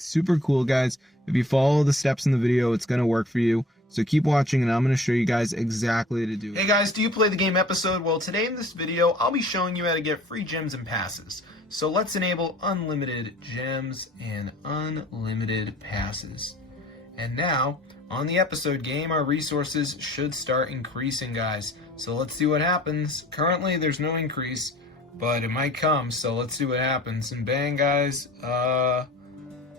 It's super cool, guys. If you follow the steps in the video, it's going to work for you. So keep watching, and I'm going to show you guys exactly how to do it. Hey guys, do you play the game Episode? Well, today in this video, I'll be showing you how to get free gems and passes. So let's enable unlimited gems and unlimited passes. And now, on the Episode game, our resources should start increasing, guys. So let's see what happens. Currently, there's no increase, but it might come, so let's see what happens. And bang, guys,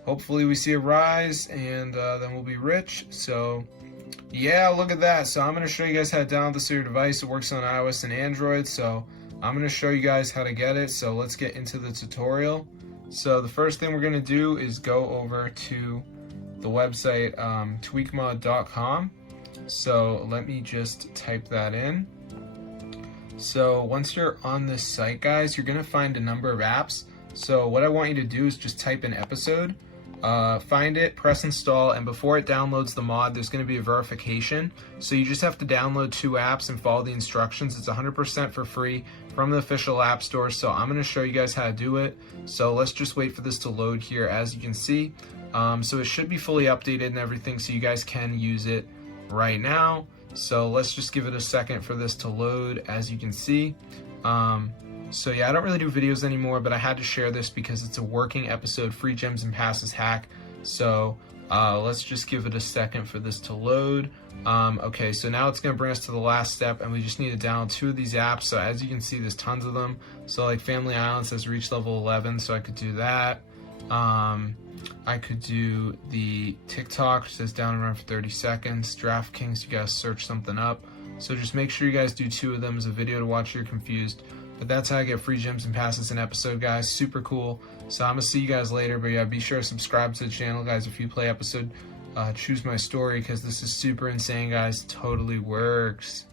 hopefully we see a rise, and then we'll be rich. So yeah, look at that. So I'm going to show you guys how to download this to your device. It works on iOS and Android, so I'm going to show you guys how to get it. So let's get into the tutorial. So the first thing we're going to do is go over to the website tweakmod.com. So let me just type that in. So once you're on this site, guys, you're going to find a number of apps. So what I want you to do is just type in Episode. Find it, press install, and before it downloads the mod, there's going to be a verification. So you just have to download 2 apps and follow the instructions. It's 100% for free from the official app store. So I'm going to show you guys how to do it. So let's just wait for this to load here. As you can see, so it should be fully updated and everything, so you guys can use it right now. So let's just give it a second for this to load. As you can see, so yeah, I don't really do videos anymore, but I had to share this because it's a working Episode free gems and passes hack. So let's just give it a second for this to load. Okay, so now it's going to bring us to the last step, and we just need to download 2 of these apps. So as you can see, there's tons of them. So like Family Island says reach level 11, so I could do that. I could do the TikTok, which says down and run for 30 seconds. DraftKings, you guys search something up. So just make sure you guys do 2 of them as a video to watch if you're confused. But that's how I get free gems and passes in Episode, guys. Super cool. So I'm going to see you guys later. But yeah, be sure to subscribe to the channel, guys. If you play Episode, choose my story, because this is super insane, guys. Totally works.